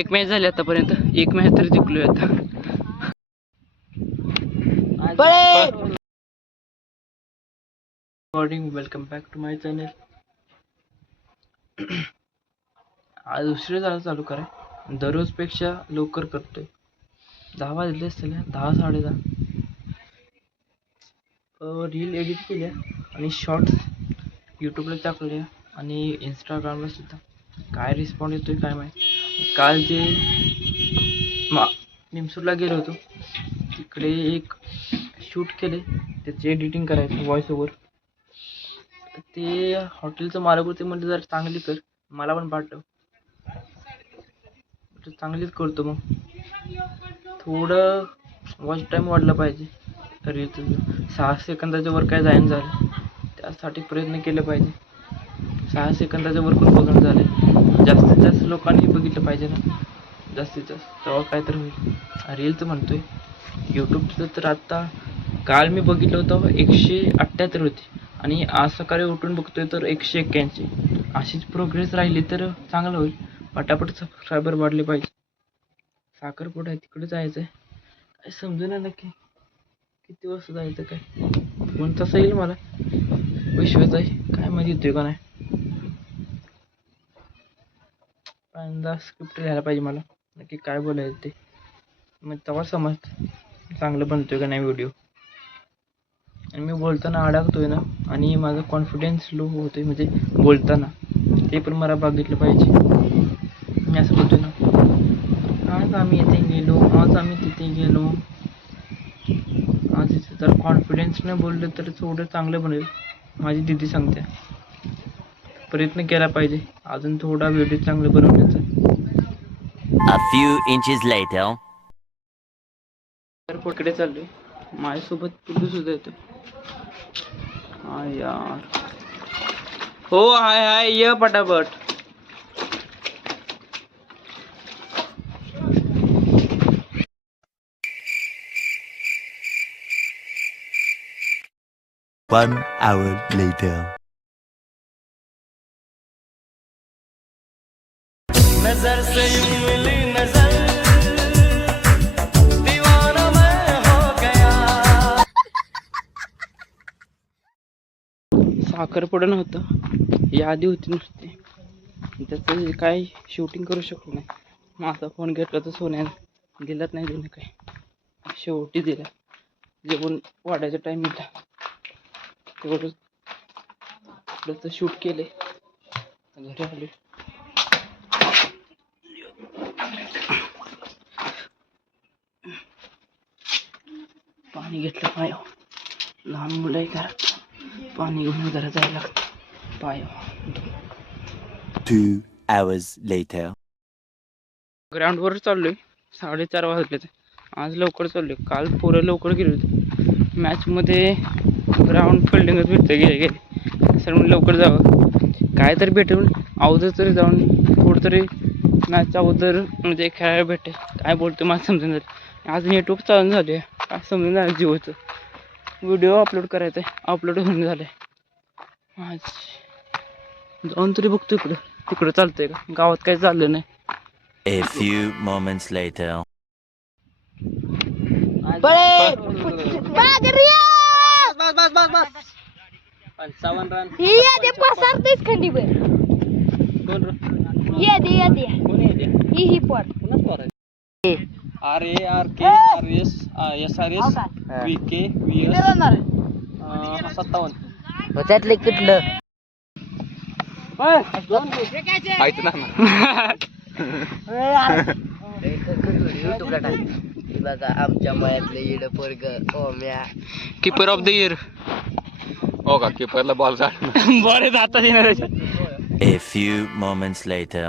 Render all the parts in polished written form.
एक मॅच झाली आतापर्यंत, एक मॅच तरी जिंकलोय आता. Morning, welcome back to my channel. आज उशीर झाला चालू करा, दररोजपेक्षा लवकर करतोय. 10 वाजले असतील, 10 10:30. रील एडिट केल्या आणि शॉर्ट्स यूट्यूबला टाकल्या आणि इंस्टाग्रामला सुद्धा. काय रिस्पॉन्स येतोय काय माहिती. काल जे निमसूरला गेलो होतो तिकडे एक शूट केले, त्याचे एडिटिंग करायचं व्हॉइस ओव्हर. ते हॉटेलचं मालक होते म्हणजे जर चांगली कर, मला पण पाठव. चांगलीच करतो. मग थोडं वॉच टाईम वाढला पाहिजे. तरी 6 सेकंदाच्या वर काय जाईन झालं, त्यासाठी प्रयत्न केले पाहिजे. 6 सेकंदाच्या वर पण बघणं झाले. जास्तीत जास्त लोकांनी बघितलं पाहिजे ना, जास्तीत जास्त, तेव्हा काय तर होईल. रीलचं म्हणतोय यूट्यूबचं. तर आत्ता काल मी बघितलं होतं 178 होती आणि आज सकाळी उठून बघतोय तर 181. अशीच प्रोग्रेस राहिली तर चांगलं होईल. पटापट सबस्क्रायबर वाढले पाहिजे. साखरपुडा आहे तिकडे जायचं आहे, काय समजू ना नक्की किती वाजता जायचं. काय फोन तसा येईल मला, विश्वास आहे. काय माहिती येतोय का नाही. पहिल्यांदा स्क्रिप्ट लिहायला पाहिजे मला, नक्की काय बोलायचं ते, मग तेव्हा समज चांगलं बनतोय का नाही व्हिडिओ. आणि मी बोलताना अडकतोय ना, आणि माझा कॉन्फिडन्स लो होतोय म्हणजे बोलताना, ते पण मला बघितलं पाहिजे. मी असं बोलतोय ना, आज आम्ही इथे गेलो, आज आम्ही तिथे गेलो. आज इथे जर कॉन्फिडन्सने बोललं तर थोडं चांगलं बनेल. माझी दीदी सांगते, प्रयत्न केला पाहिजे अजून थोडा व्हिडिओ चांगलं बनवण्याचा. A few inches later. तर पकडे चाललोय, माझ्यासोबत पिल्लू सुद्धा येतो. हा यार, हो हाय हाय, ये पटापट. One hour later. नजर से यूं मिली नजर, दीवाना मैं हो गया. साखरपुडा नव्हतं, यादी होती नुसती. त्याचं काय शूटिंग करू शकलो नाही. माझा फोन घेतला तर सोन्याने दिलाच नाही. त्याने काय शेवटी दिला जेवण वाढायच्या टायमिंगला. तेवढं शूट केले, घरी आले. पाणी घेतलं पाय, लहान मुलं आहे घरात, पाणी घेऊन जरा जायला लागतं पाय. 2 hours later. ग्राउंडवर चाललोय, 4:30 वाजले. आज लवकर चाललोय, काल पोरं लवकर गेले होते. मॅचमध्ये ग्राउंड फिल्डिंगच भेटतं गेले सर, म्हणून लवकर जावं. काय तरी भेटेल अगोदर तरी जाऊन, पुढं तरी मॅचच्या अगोदर म्हणजे खेळायला भेटेल. काय बोलतो मला समजून झालं. आज नेटवर्क चालू झाले, काय समजून झालं. जिओचं व्हिडिओ अपलोड करायचं आहे, अपलोड होऊन झालं आहे. आज जाऊन तरी बघतो इकडं तिकडं चालतंय का, गावात काही चाललं नाही. A few moments later. बस 55 रन. खंडीभर कोण ये दे कोण येते ही पण कोणाच पोर आहे. RARKRS SRS VK VS 57. त्यातले कुठलं माहिती ना. युट्यूबला टाक बघा, आमच्या मळ्यातले येड पोरग Omya keeper of the year. हो का, कीपरला बॉल काढ. बरे जातात येणार. A few moments later.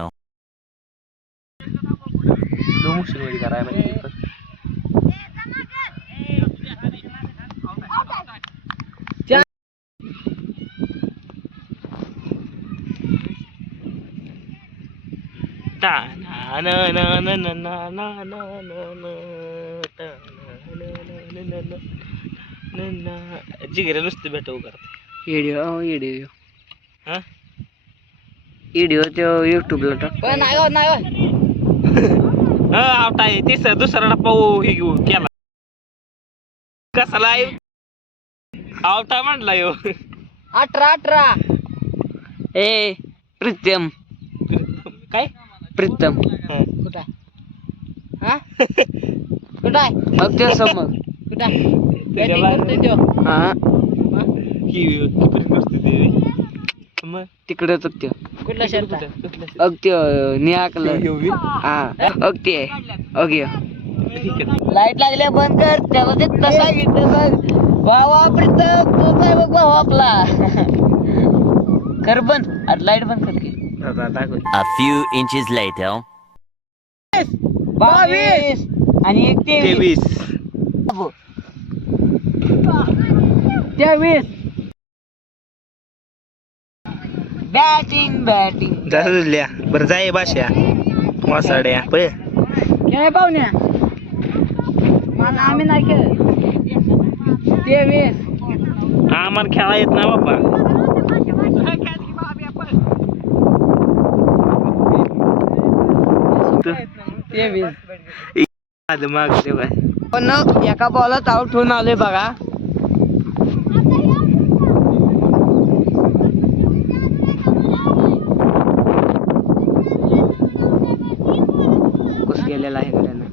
Slow motion मध्ये करायला पाहिजे कीपर. जिगरे नुसते भेटव करते. व्हिडिओ हा व्हिडिओ तो युट्यूबला टाक. आउट आहे तिसरा दुसरा पाऊ हे घेऊ केला कसाला आउट आहे म्हणला यो 18 ए प्रीतम काय प्रीतम कुठं आहे? हा कुठं आहे? मग ते समज कुठं आहे? Batting करतोय त्यो. हा मग तिकडे ते कुठला शर्ट आहे? अगदी निळा कलर हा अगदी ओके लाईट लागल्या बंद कर त्याला ते कसा घेतो बघ भावा प्रीतम तो काय बघ भावा आपला कर बंद अरे लाईट बंद कर की A few inches later. 22 आणि 23 बॅटिंग झाल्या बरं जाय भाषा वासाड्या पळ काय पाहुण्या मला आम्ही नाही खेळ 23 आम्हाला खेळा येत ना बाप्पा माग पण एका बॉलात आउट होऊन आलोय बघा कुस गेलेला आहे गड्यानं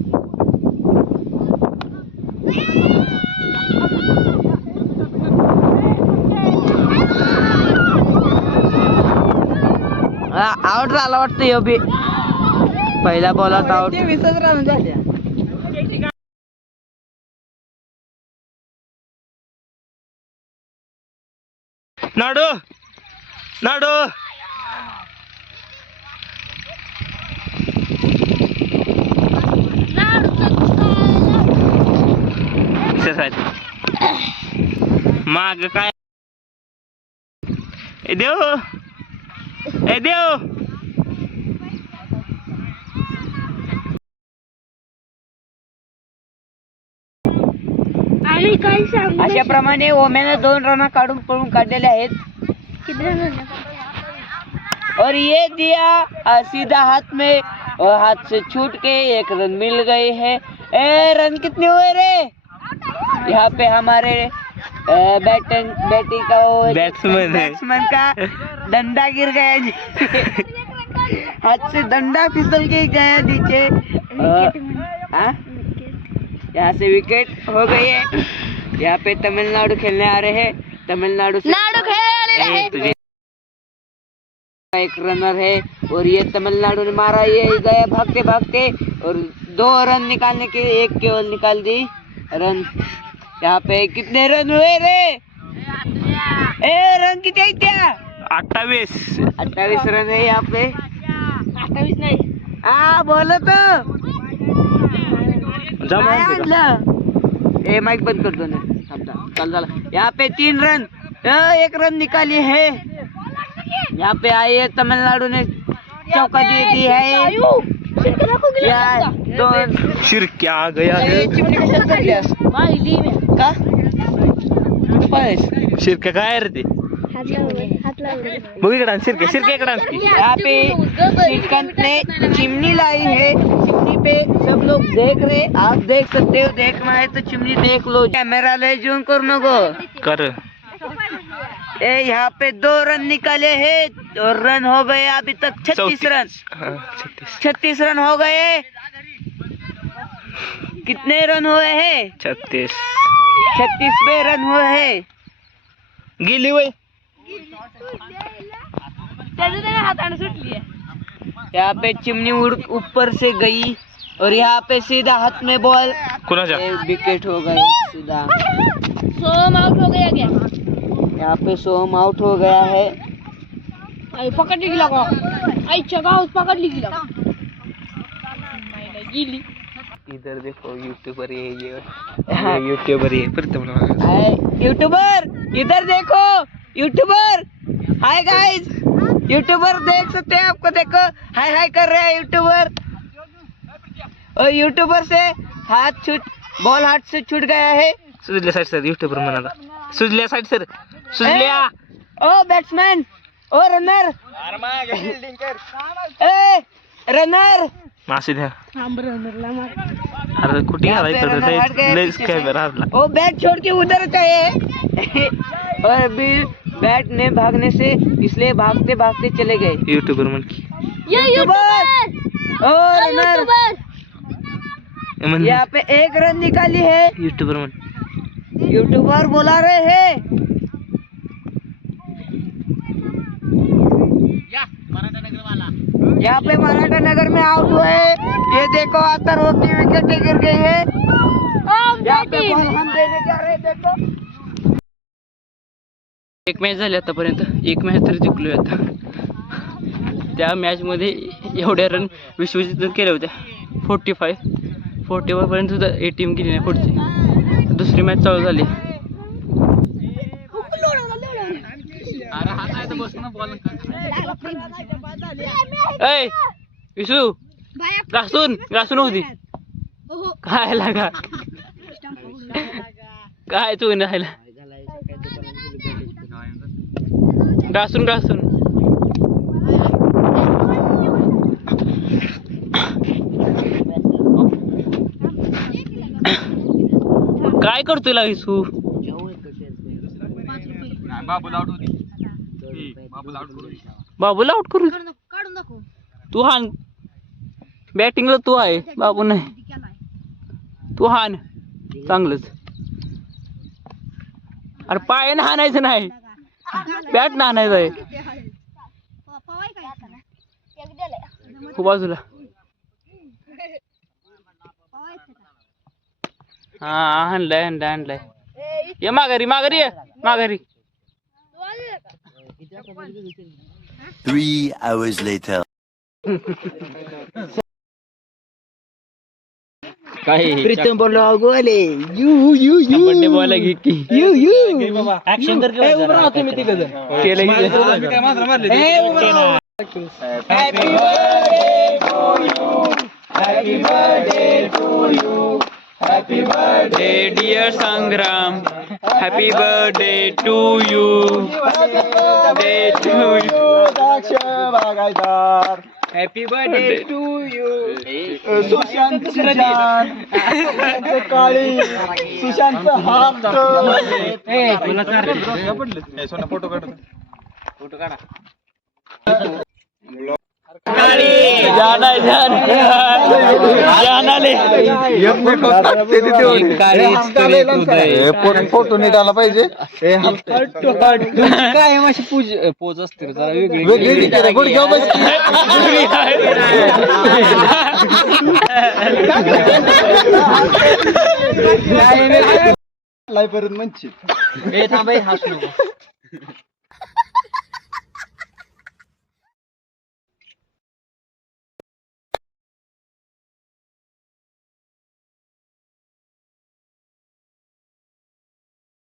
आउट झाला वाटतं यो बी पहिल्या बॉलात आउट 23 रन झाल्या नाडू नाडू माग काय ए देव अशा प्रमाणे ओम्याने 2 रन काढून पळून काढलेले आहेत और ये दिया सीधा हाथ में और हाथ से छूट के 1 रन मिल गए हैं रन कितने हुए रे यहाँ पे हमारे बैटिंग का बैट्समैन का डंडा गिर गया जी हाथ से डंडा फिसल के गया नीचे यहाँ से विकेट हो गई है यहाँ पे तमिलनाडु खेलने आ रहे हैं तमिलनाडु से तुझे 1 रनर है और ये तमिलनाडु ने मारा ये गया भागते भागते और 2 रन निकालने के 1 केवल निकाल दी रन यहाँ पे कितने रन हुए रे रन किती आहेत त्या 28 रन है यहाँ पे 28 नाही बोलो तो ए माइक बंद कर दो ना चल चल यहाँ पे 3 रन 1 रन निकाली है यहाँ पे आए तमिलनाडु ने चौका दे दी है शिरक्या आ गया है का शिरक्या काय रे ते बघ इकडे शिरक्या इकडे यहाँ पे श्रीकांत ने चिमनी लाई है चिमनी पे सब लोग देख रहे आप देख सकते हो देखना है तो चिमनी देख लो कैमरा ले जूम कर नको कर यहाँ पे 2 रन निकाले हैं और रन हो गए अभी तक 36 रन 36 रन हो गए कितने रन हुए हैं 36 पे रन हुए हैं गेली वय यहाँ पे चिमनी उड़ ऊपर से गई और यहाँ पे सीधा हाथ में बॉल कुणाच्या विकेट हो गए सीधा सोम आउट हो गया क्या यहाँ पे सोम आउट हो गया है पकड़ ली लगा आई जगह पकड़ ली लगा गिली इधर देखो यूट्यूबर ये यूट्यूबर ये प्रीतम यूट्यूबर इधर देखो यूट्यूबर हाय गाइस यूट्यूबर देख सकते हैं आपको देखो हाय हाय कर रहे हैं यूट्यूबर और यूट्यूबर से बॉल हाथ से छूट गया है सुजल्या साईड सर यूट्यूबर म्हणाला सुजल्या साईड सर सुजल्या ओ बैट्समैन ओ रनर ए रनर मासे द्या अरे कुठे गेला इकडे लयच कॅमेरा हरला ओ बैट छोड़ के उधर चाहिए और अभी बैट ने भागने से इसलिए भागते भागते चले गए युट्यूबर म्हण की यूट्यूबर और रनर यहाँ पे 1 रन निकाली है युट्यूबर म्हण यूट्यूबर बुला रहे हैं यहाँ पे मराठा नगर में आउट हुए ये देखो अथर्व की विकेट गिर गई है यहाँ पे बॉल हम देने जा रहे हैं देखो एक मॅच झाली आतापर्यंत एक मॅच तरी जिंकलोय आता त्या मॅच मध्ये एवढ्या रन विश्वजित केल्या होत्या 45 पर्यंत सुद्धा एक टीम गेली नाही पुढची दुसरी मॅच चालू झाली ऐ विशू घासून होती काय लागा काय तू राहिला घासून काय करतोय लागेल तू बाबूला आउट करू तू हान बॅटिंगला तू आहे बाबू नाही तू हान चांगलंच अरे पायाने हाणायचं नाही बॅट ना हाणायचं आहे खूप बाजूला हा आणलाय ये माघारी ये 3 hours later. प्रीतम बोलो गोले यू बर्थडे बॉल आहे की ऍक्शन कर तुम्ही तिघ Happy birthday dear Sangram, happy birthday to you, happy birthday to you. Sushant काळी सुशांत फोटो काढ फोटो नीट आला पाहिजे काय अशी पोज असते जरा वेगळी परत म्हणची थांबाई हसू नको